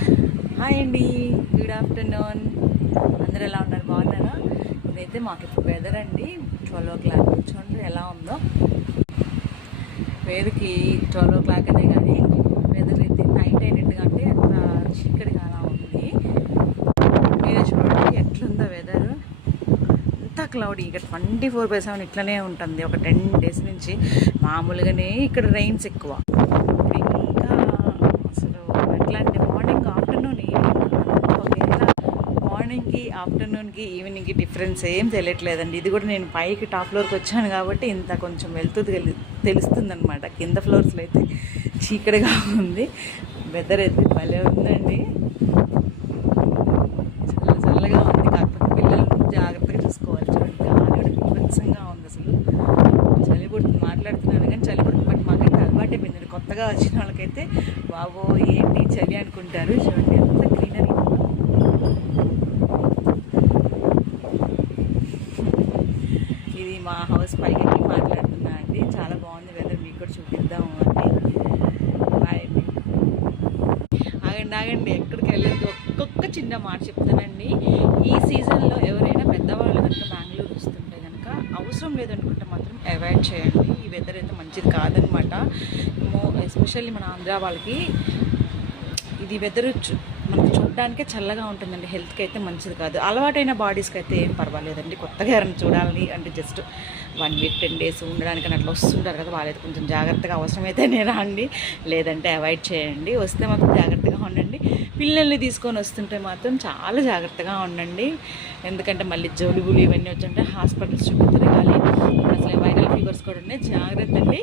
Hi అండి, good afternoon. అందరూ ఎలా ఉన్నారు? బాగున్నారా? ఇదైతే మాకు ఇప్పుడు వెదర్ అండి 12 o'clock. చూడండి ఎలా ఉందో. వేరుకి 12 o'clock అనే కానీ వెదర్ అయితే నైట్ అయినట్టుగా అంటే అంత చీకటిగా అలా ఉంది. మీరే చూడండి ఎట్లుందో వెదర్. అంతా క్లౌడీ. ఇక్కడ 24/7 ఇట్లనే ఉంటుంది. ఒక 10 days నుంచి మామూలుగానే ఇక్కడ రైన్స్ ఎక్కువ. ఇంకా అసలు ఎట్లా అంటే మార్నింగ్కి ఆఫ్టర్నూన్కి ఈవినింగ్కి డిఫరెన్స్ ఏం తెలియట్లేదండి. ఇది కూడా నేను పైకి టాప్ ఫ్లోర్కి వచ్చాను కాబట్టి ఇంత కొంచెం తెలుస్తుంది అనమాట. కింద ఫ్లోర్స్లో అయితే చీకటిగా ఉంది. వెదర్ అయితే భలే ఉందండి, చాలా చల్లగా ఉంది. కాకపోతే పిల్లలను జాగ్రత్తగా చూసుకోవాలి. చూడండి గాలి కూడా విభత్సంగా ఉంది. అసలు చలి పుడుతుంది. మాట్లాడుతున్నాను కానీ చలి పుడుతుంది. బట్ మాకైతే అలవాటే పోయింది. కొత్తగా వచ్చిన వాళ్ళకైతే బాబో ఏంటి చలి అనుకుంటారు. చూడండి ఎంత గ్రీనరీ. ఇది మా హౌస్ పైకి మాట్లాడుతున్నా అండి. చాలా బాగుంది వెదర్, మీకు కూడా చూపిద్దాము అండి. బాయ్ అండి. ఆగండి, ఎక్కడికి వెళ్ళేది ఒక్కొక్క చిన్న మాట చెప్తానండి. ఈ సీజన్లో ఎవరైనా పెద్దవాళ్ళు కనుక బెంగళూరు వస్తుంటే కనుక అవసరం లేదనుకుంటే మాత్రం అవాయిడ్ చేయండి. ఈ వెదర్ అయితే మంచిది కాదనమాట. ఎస్పెషల్లీ మన ఆంధ్ర వాళ్ళకి ఇది వెదర్ మనకు చూడడానికే చల్లగా ఉంటుందండి. హెల్త్కి అయితే మంచిది కాదు. అలవాటైన బాడీస్కి అయితే ఏం పర్వాలేదండి. కొత్తగా ఎవరైనా చూడాలని అంటే జస్ట్ 1 week 10 days ఉండడానికి అట్లా వస్తుంటారు కదా, వాళ్ళైతే కొంచెం జాగ్రత్తగా అవసరమైతేనే రండి, లేదంటే అవాయిడ్ చేయండి. వస్తే మాత్రం జాగ్రత్తగా ఉండండి. పిల్లల్ని తీసుకొని వస్తుంటే మాత్రం చాలా జాగ్రత్తగా ఉండండి. ఎందుకంటే మళ్ళీ జలుబులు ఇవన్నీ వచ్చుంటే హాస్పిటల్స్ చుట్టూ తిరగాలి. అసలు వైరల్ ఫీవర్స్ కూడా ఉన్నాయి. జాగ్రత్త అండి.